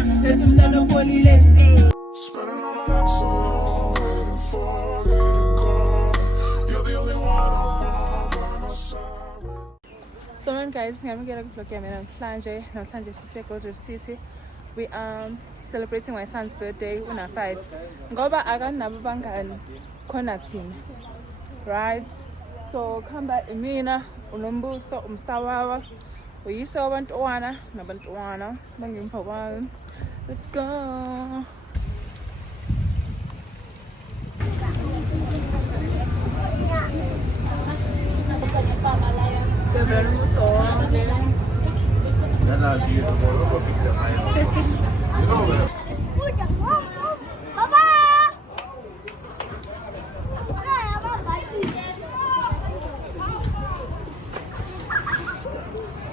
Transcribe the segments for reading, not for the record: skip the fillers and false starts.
So guys, ngiyamukela ku-vlog yami namhlanje sise-Gold Reef City. We are celebrating my son's birthday una-5 ngoba akanabo bangani khona thina, right? So khamba imina, uNombuso, uMsawawa, uyise wabantwana nabantwana bangemva kwami. Let's go.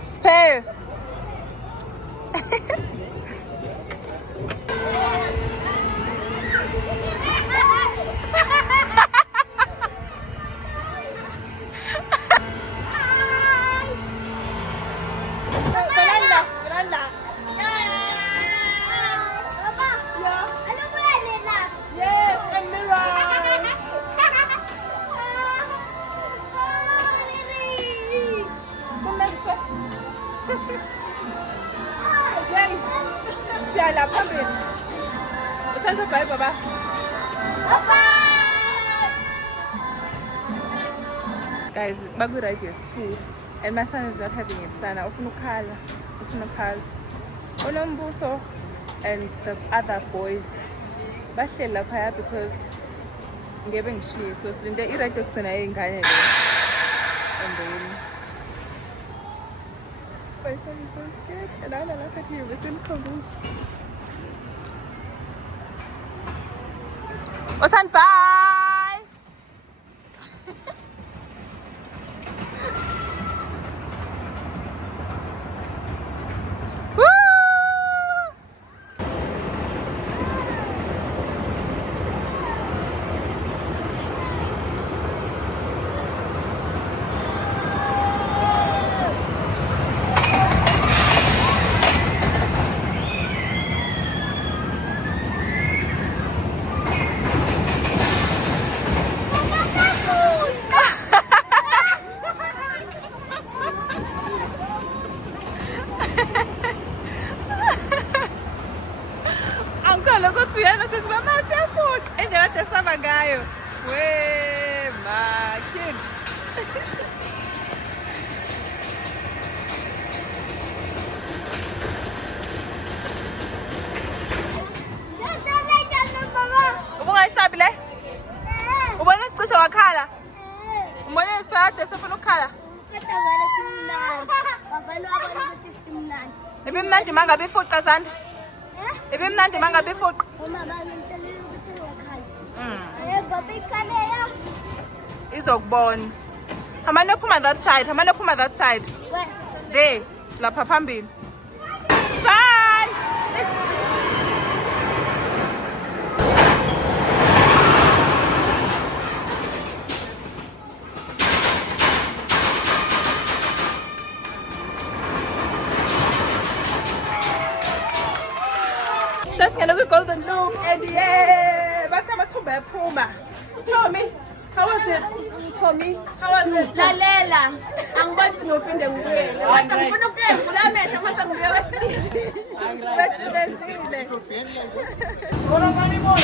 Spare. Bye, Baba. Guys, Bagu right here too, and my son is not having it. Sana, Ufunukala, Unombuso, and the other boys. Bashe lapaya because giving she so Linda irate tonight in Ghana. And then my son is so scared, and I laugh at him. It's in Congress. Osan, bye! Woo! Way, my kids. Ubunga isabile? Ubona isicishe wakhala? Ubona isiphathe sefuna ukukhala? Ibimnandi mangabe ifuqa zanda? Ibimnandi mangabe ifuqa? Izokubona. Hamane phuma that side. Where? There, lapha phambili. Bye. Sasingena kwi-Golden Loop and yeah, basamathumba ephuma. Tommy, how was it? Tommy, how was it? Lalela, angikwazi ngophinde ngibuye. Kodwa ngifuna ukufika ngivula amehlo mase ngibuye wesibili. Wesibili. Hola, mani boy.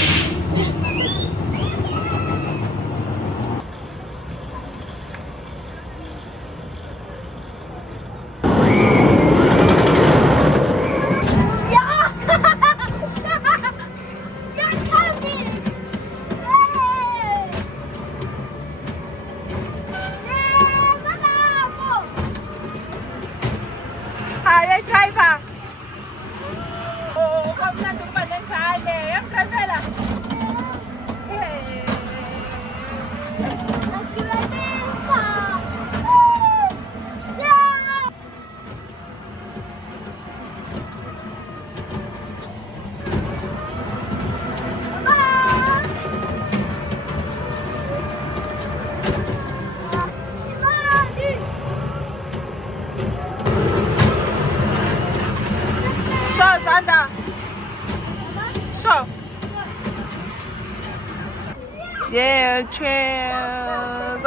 Hi, driver. Oh, come on, come on, come on. Sure. Yeah, cheers.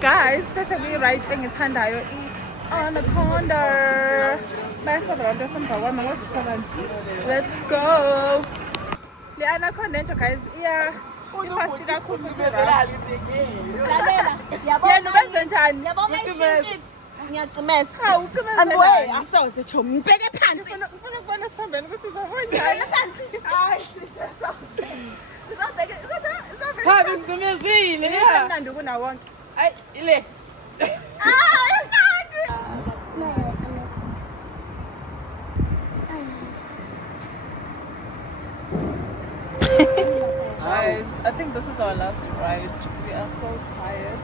Guys, sesame right in its hand. Anaconda. Let's go. The anaconda, guys. Yeah. Guys, I think this is our last ride. We are so tired.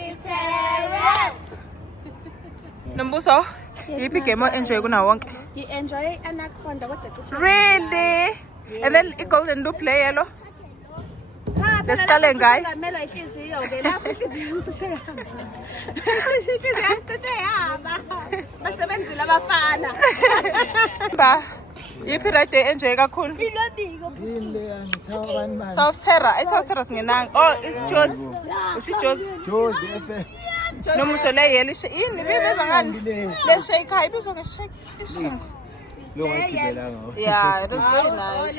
It's a wrap. Nambuso, yipi game enjoy kuna wonke. You enjoy anaconda? What the? Really? And then a golden loop play yellow. Let's tell a guy. Ba, yipi right there enjoy kakhulu. South Terra, it's South Terra nginang. Oh, it's Joe's. Is it Joe's? Joe's FM. No musole yeli ini bebeza ngani. Le shake high bizo ke shake. Yeah, it is very nice.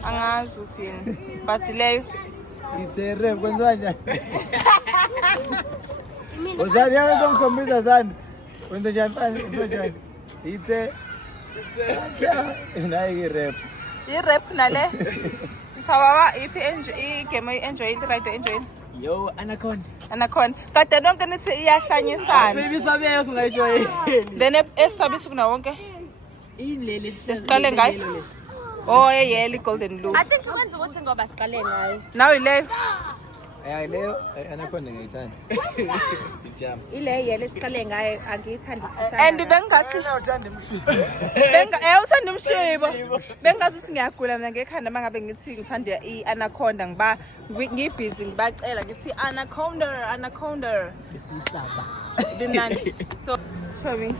Angazi uthini. But leyo It's a rap kwenza Uzani yakuzongikhombisa sana. Wenza njani njani? It's a nayi rap. I-rap nale. Msawawa iphi igame enjoy right enjoy. Yo, Anaconda. Anakhona. Kade nonke nithi iyahlanyisana. Baby sabe singayijwayeli. Then esabisa kuna wonke. Ilele. Lesiqale ngayo. Oh, yeli golden loop. I think kwenza ukuthi ngoba siqale ngayo. Now ileyo. Leyo Anaconda ngiyithanda. Ijam. Ile yele siqale ngayo angiyithandisisa. And bengathi Uthanda imshini. uthanda umshibo. Bengathi singiyagula mina ngekhanda mangabe ngithi ngithanda i-anaconda ngiba ngibusy ngibacela ngithi anaconda. Isisaba. Binandi. So, show me.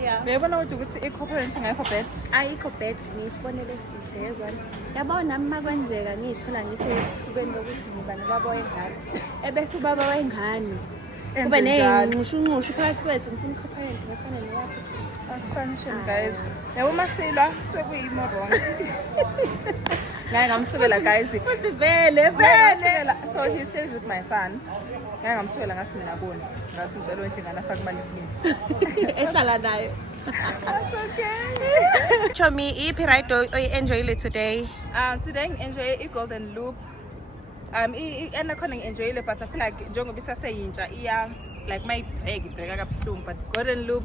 Yeah. Uyabona ukuthi i-corporate ngayikho bad. Ayikho bad ngisibonele sihle yezwana. Yabona nami makwenzeka ngithola ngisethubeni lokuthi ngiba nobaba wengane. Ebese ubaba wengane. Kube neyinqushunqushu phakathi kwethu ngifuna i-corporate ngefana neyakho. Function guys. Yabo masilwa sekuyimo wrong. Ngeke ngamsukela guys. Futhi vele. So he stays with my son. Ngeke ngamsukela ngathi mina bona. Ngathi ngicela wendlingana afake imali kimi. Ehlala nayo. That's okay. Chomi, iphi ride oyi-enjoyile today? Today enjoy i-golden loop. Anaconda enjoyile but I feel like njengoba isaseyintsha iya like my break ibheka kabuhlungu but golden loop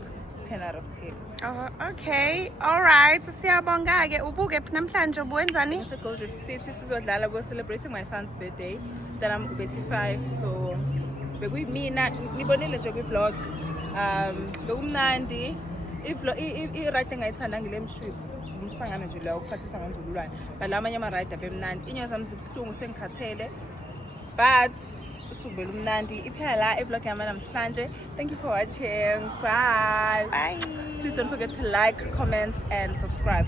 10 out of 10. Oh, okay. All right. Siyabonga ke. Ubuke phi namhlanje ubuwenzani? It's a Gold Reef City sizodlala we're celebrating my son's birthday. Then I'm 35 so bekuyimina nibonile nje kwi-vlog. Bekumnandi. I-ride engayithanda ngile mshwibi. Umsangana nje la ukuphathisa ngonzululwane. But la amanye ama-ride abemnandi. Inyawo zami zibuhlungu sengikhathele. But usubela umnandi. Iphela la e-vlog yami namhlanje. Thank you for watching. Bye. Bye. Please don't forget to like, comment and subscribe.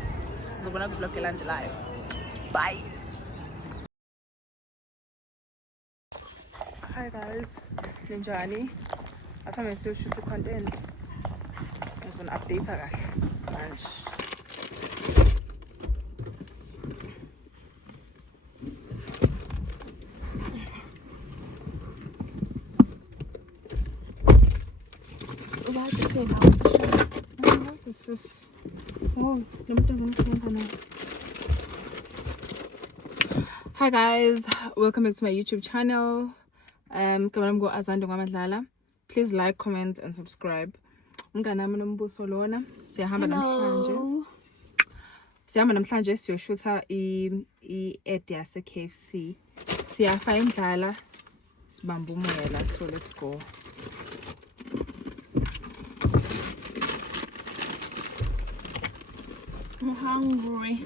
Ngizobona ku-vlog elandelayo. Bye. Hi guys. Ninjani? Asame siyoshoot content. Ngizobona update kahle. Manje. Hi guys, welcome back to my YouTube channel. Please like, comment and subscribe. Umnganami Nombuso lona siyahamba namhlanje siyoshutha i-ad yase KFC. Siyafayindlala sibamba umoya la, so let's go. I'm hungry.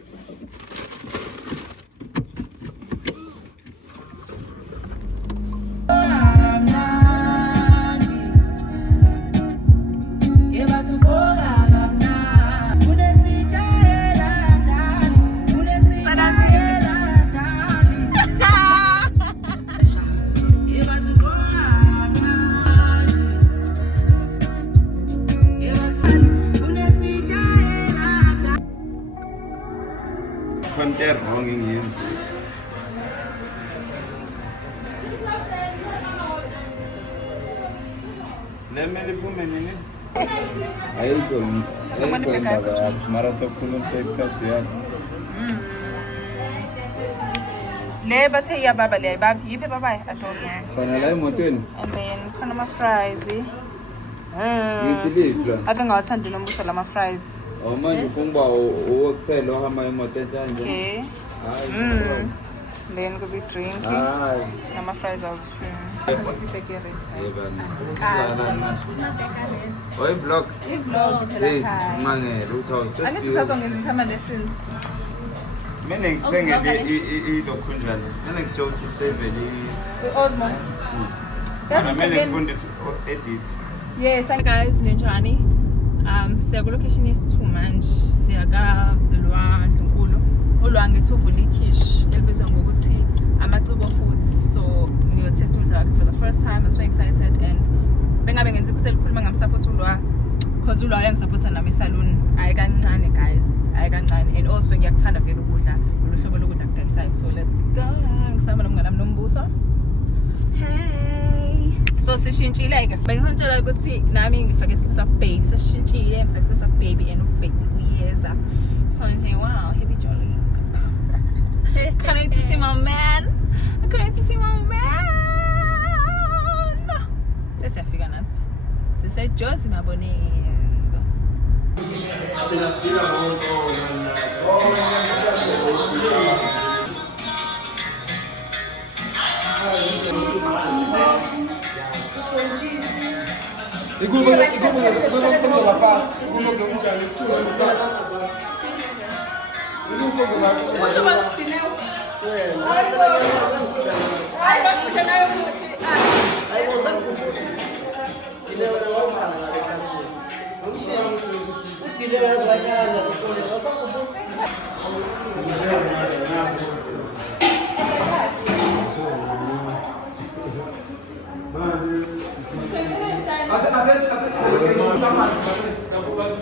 Wrong in here. Nemeli phume nini? Ayikho mara sokhuluma secard yakho. Le bathe iyababa le ayibaba yiphi baba I don't know. Khona la emotweni. And then khona ama fries. Ngithilipha. Ave ngawathanda nombuso lama fries. Oh manje ufuna uba owokuphela ohamba imoto enhlanje. Okay. Hayi. Then could be drinking. Hayi. Nama fries also. Yebo. Oy vlog. Vlog Hey, phela. mangele uthi awusesiyo. Angithi sazongenzisa ama lessons. Mina ngithenge ilokhunjana. Mina ngitsho ukuthi usave Osmo. Mina ngifundisa edit. Yes, hi guys, ninjani? Siya ku location yesi-2 manje. Siya ka Lwa Ndlunkulu. Olwa ngithi uvula ikhishi elibizwa ngokuthi Amacebo Foods. So ngiyotest udla for the first time. I'm so excited and bengabe ngenza ikuselikhuluma ngamsupport ulwa because ulwa uyangisupporta nami esalon. Ayikancane guys, ayikancane and also ngiyakuthanda vele ukudla oluhlobo lokudla kudayisayo. So let's go. Ngisama nomngane nami nombuso. Hey. So sishintshile ke. Bengisantshela ukuthi nami ngifake isikhathi sa baby. Sishintshile ngifake isikhathi sa baby and baby uyeza. So nje wow, happy jolly. Can't wait to see my man. I can't wait to see my man. Sesiyafika nathi. Sise Josie Mabonengo.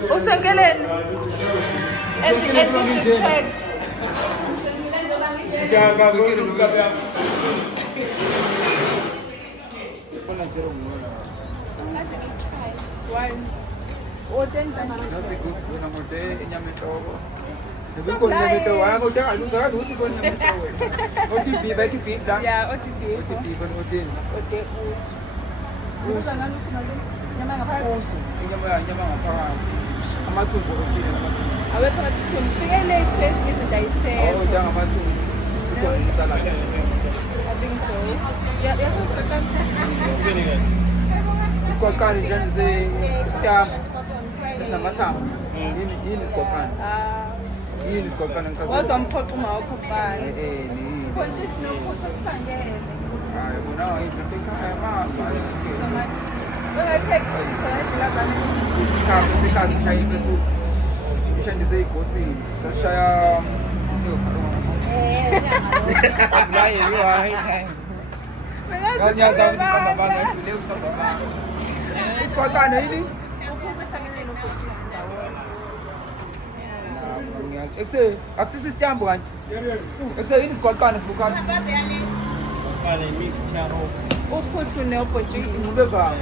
Ushengeleni. Ethi check. Sijanga ngosuka bya. Why? Oden bani. Nothing good when I'm there in Yamitoro. The people in the one hotel, I don't know who's going to OTP, back to beef. Yeah, OTP. OTP and hotel. OTP. Usa ngalo sinalo. Nyama Usu, nyama parents. Amathumbu hotel amathumbu. Awekho ngathi sifike late izinto ayiseko. Oh, danga amathumbu. Ukhona salad. I think so. Yeah, yeah. Isikwakani nje sesitama. Esinamathambo. Yini isikwakani? Yini isikwakani ngikazi. Wazomphoqa uma wakho fana. Ni. Konje sinophutha kuhlangene. Hayi bona idla ekhaya mama. Bengayipheka sona zami. Ikhazi shayi bethu. Ishandise igosini. Sashaya Hayi hayi. Ngiyazazi ukuthi baba ngidlule ukuthomba baba. Isikwakani yini? Ekuse akusisi isitambo kanti. Ekuse yini isikwakani sibukani? Kale mixture of Uphuthu neopotjiki. Ngubeva.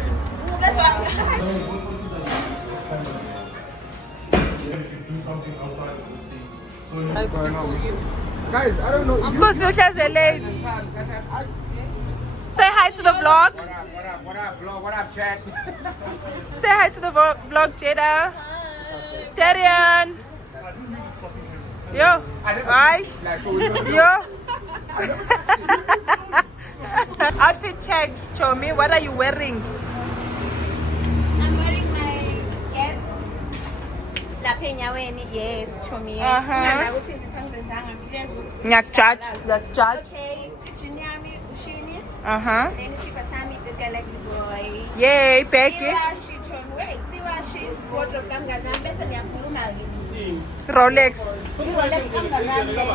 Guys, I don't know. Because you are late. Say hi to the vlog. What up, vlog? What up, chat? Say hi to the vlog, Jada. Darian. Yo. Hi. Yo. Outfit check. Show me. What are you wearing? I'm wearing my Guess La lapha enyaweni. Yes, chomi, yes. Aha. Ngana ukuthi ngizipha ngizenzanga ngilezwe. Ngiyakujudge. Okay, jini yami ushini. Then isikipha sami the Galaxy Boy. Yay, Becky. Tiwashi chomi. Wait, Tiwashi wardrobe kamngani nami bese ngiyakhuluma-ke. Rolex. I-Rolex kamngani nami le.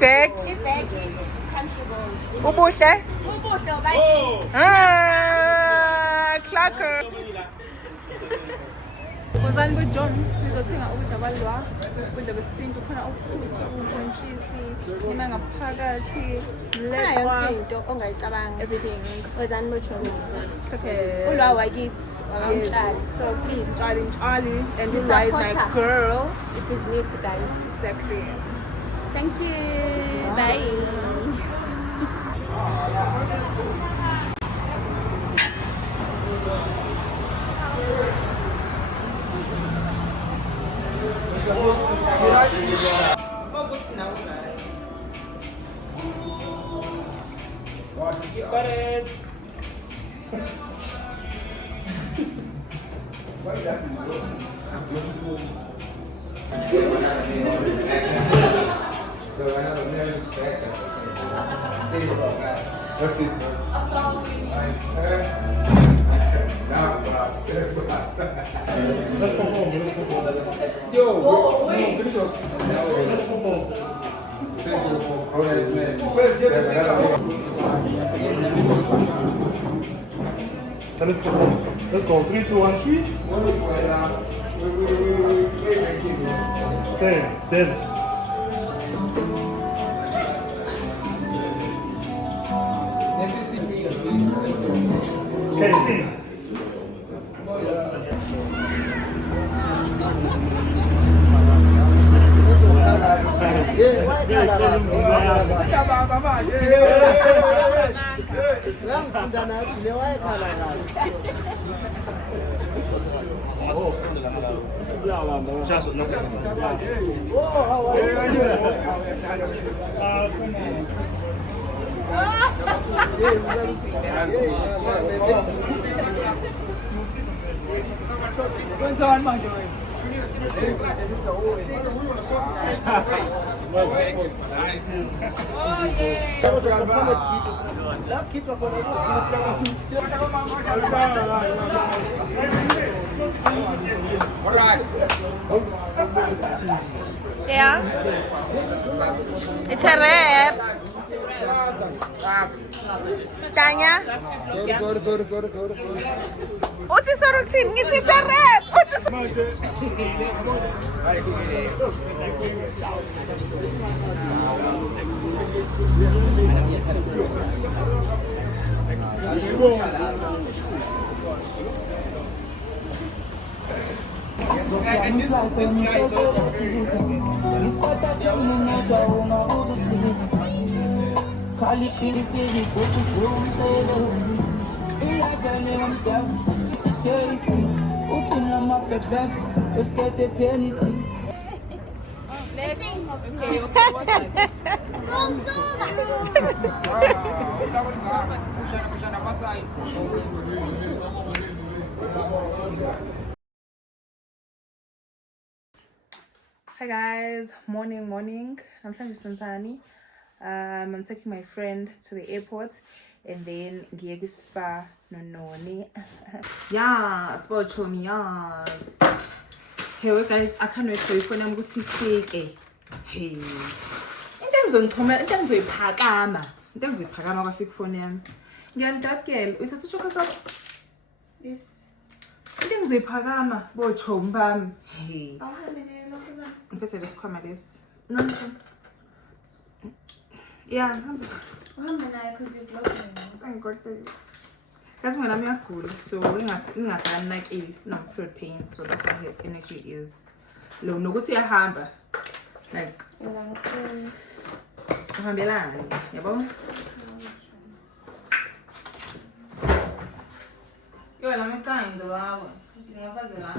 Bag. I-bag i-Country Gold. Ubuhle. Ubuhle ubakithi. Clacker. Uzani beJohn ngizothenga ukudla kwalwa. Ukudla kwesintu khona uphuthu, ubhontshisi, inyama ngaphakathi, Nayo leqwa, yonke into ongayicabanga. everything. Wezani bochomi. Okay. Ulwa wakithi wakamtshali. Yes. So please Charlie, and We this guy is my support her. girl. business guys. Exactly. Thank you. Bye. You got it. So another man's back. Think about that. That's it. Yo, this is Central for grown-ass men. Let's go. 3, 2, 1, shoot. 10, 10. Okay, see. Yeah. It's a rap. Tanya. Sorry. Uthi sorutin, ngithi it's a rap. And this guy is also very Hi guys, morning. I'm Sonsani. I'm taking my friend to the airport and then ngiye ku spa nononi. Yeah, spa chomi yes. Hey guys, I can't wait for you for nam ukuthi ifike. Hey. Into engizoyiphakama kwafika phone yami. Ngiyandabukela. Usasitsho khona this. Into engizoyiphakama bo chomi bami. Hey. Ngiphethe lesikhwama lesi. No. Yeah, Because you're vlogging. That's when I'm uyagula, so ngingathi no feel pain, so that's why her energy is low. Nokuthi uyahamba like uhambelani, yabo? Yo, la metà in dove si mi fa là.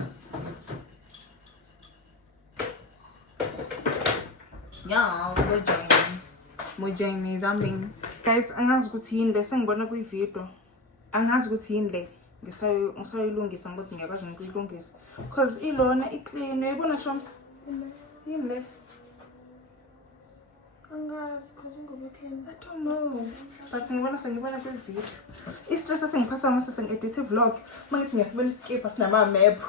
Yeah, we're joining something. Guys, angazi ukuthi yini le sengibona kuyivideo. Angazi ukuthi yini le. Ngisayilungisa ngokuthi ngiyakwazi ukuyilungisa. Because ilona iclean, uyibona chom. Yini le? Angazi cause ngobekeni. I don't know. But ngibona kwi-video. Istress esingiphatha uma sesengedithe vlog. Mangithi ngiyasibona iskipper sinama map.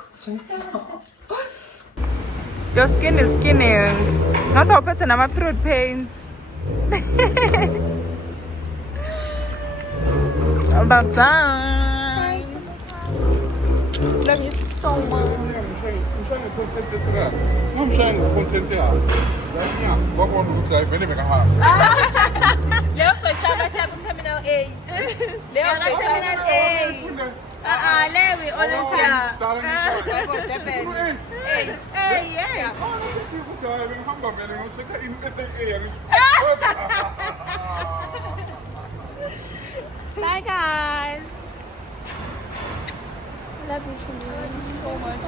Your skin is skinning. Not how putting nama period pains. Bye-bye. Love you so much. I'm trying to content this guys. I'm trying to content here. What one looks like very big heart. Leo so shaba siya ku terminal A. Leo so terminal A. Lewi always here. Hey, yes. Bye guys. Love you so much.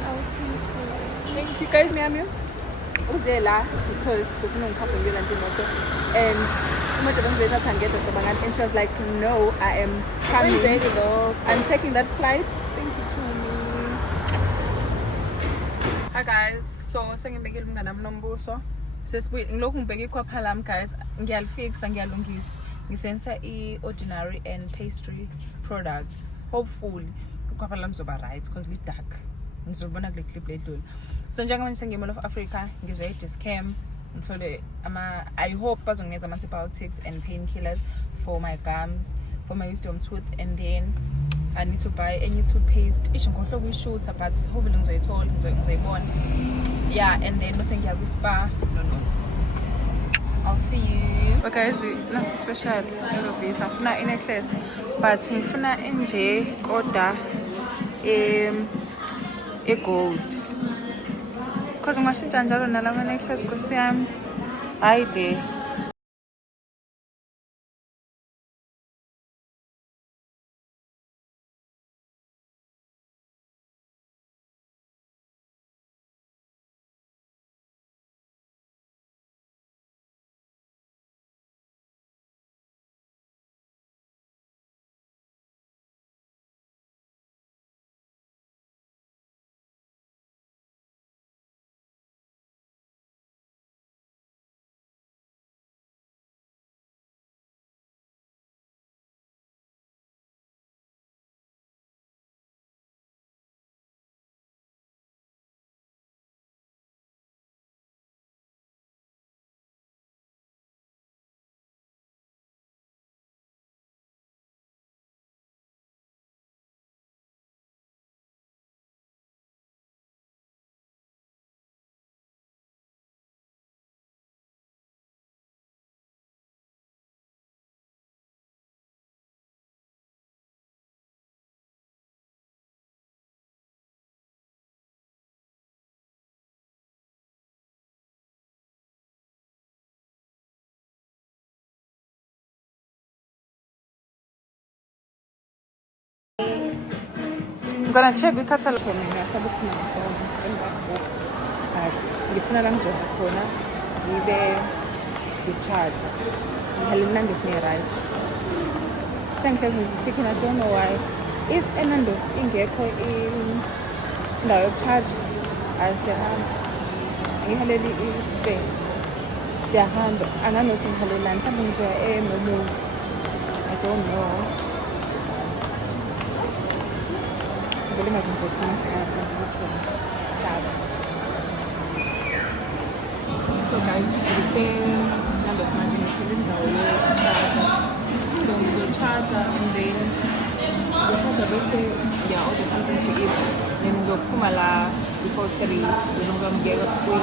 I will see you soon. Thank you guys, Miami. Uzela because we've known couple years and and she was like, no, I am coming. I'm taking that flight. Thank you, Tony. Hi guys, so sengibekile umnganami Nombuso. Sesibuyile ngilokhu ngibheke ikhwapha lami guys, ngiyalifixa ngiyalungisa. Ngisenza i-ordinary and pastry products. Hopefully ikhwapha lami zoba right because li dark. Ngizobona kule clip ledlule. So njengoba nje ngiyimall of Africa, ngizoya discam ngithole I hope bazonginikeza ama antibiotics and painkillers for my gums, for my wisdom tooth, and then I need to buy a new toothpaste. Isho ngohlobo kuyishoot but hopefully ngizoyithola, ngizoyibona. Yeah, and then bese ngiya kwi-spa. No. I'll see you. But guys, nasi special visa. Ngifuna i-necklace but ngifuna enje kodwa gold. Because ungashintsha njalo nalama necklace Nkosi yami. Hayi le. I'm gonna check the catalog for me. I said look my phone in that book. But ngifuna la ngizoha khona ngibe i-charger. Ngihalinandos ne-rice. Sengihlezi ngi-chicken, I don't know why. If enandos ingekho indawo yokucharge, siyahamba. Ngihaleli i-spare. Siyahamba. Anganothi ngihalelani. Mhlawumbe ngizoya eMomo's. I don't know. So guys, the same number of margin so the charger and then the charger basically yeah, order something to eat. Then so kumala before 3, uzongambeka kwi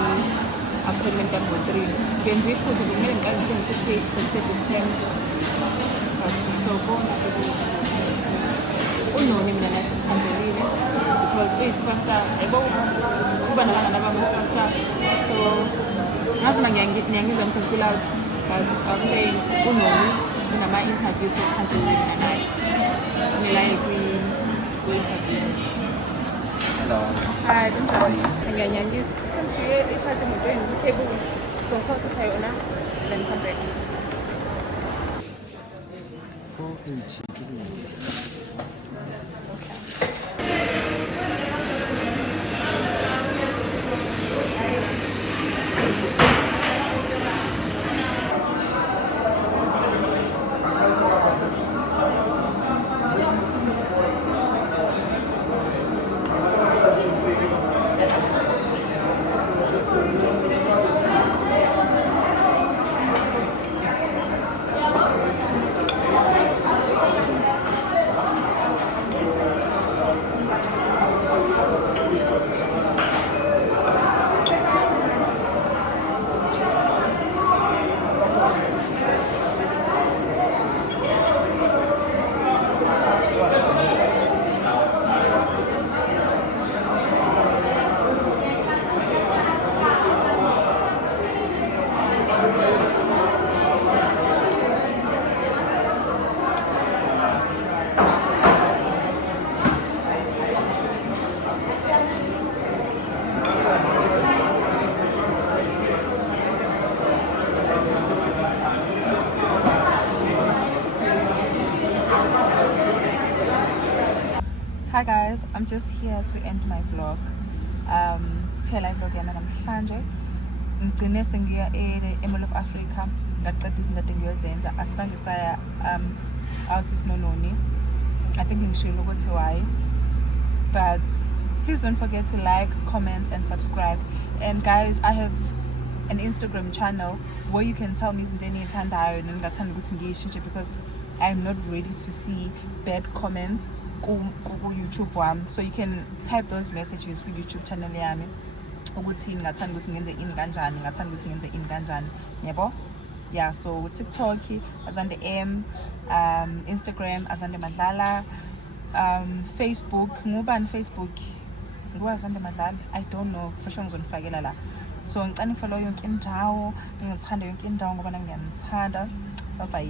appointment number 3. Then we put the main guy in the paste for this time. But so go unoni mina nasisiphanzelile because we-superstar yabo kuba nabangani abama-superstar so ngazi uma ngiyangizwa because loud but I'll say unoni kunama-interviews sesiphanzelile mina naye ngilaye kwi-interview. Hello. Hi, kunjani? Ngiyanyangiza sengishiye i-charge emotweni i-cable so ngisawuthatha yona then come back. Hi guys, I'm just here to end my vlog. Phela vlog yami namhlanje. Ngigcine sengiya eMall of Africa. Ngaqeda izinto engiyozenza. Asibange saya out eSinononi. I think ngishilo ukuthi why. But please don't forget to like, comment and subscribe. And guys, I have an Instagram channel where you can tell me izinto eniyithandayo nengingathanda ukuthi ngiyishintshe because I'm not ready to see bad comments ku YouTube wami. So you can type those messages ku YouTube channel yami ukuthi ngingathanda ukuthi ngenze ini kanjani, ngingathanda ukuthi ngenze ini kanjani. Yebo? Yeah, so TikTok Azande M, Instagram Azande Madlala, Facebook ngubani Facebook ngwazande Madlala, I don't know for sure ngizonifakela la. So ngicela follow yonke indawo, ngithanda yonke indawo ngoba ngiyanithanda. Bye bye.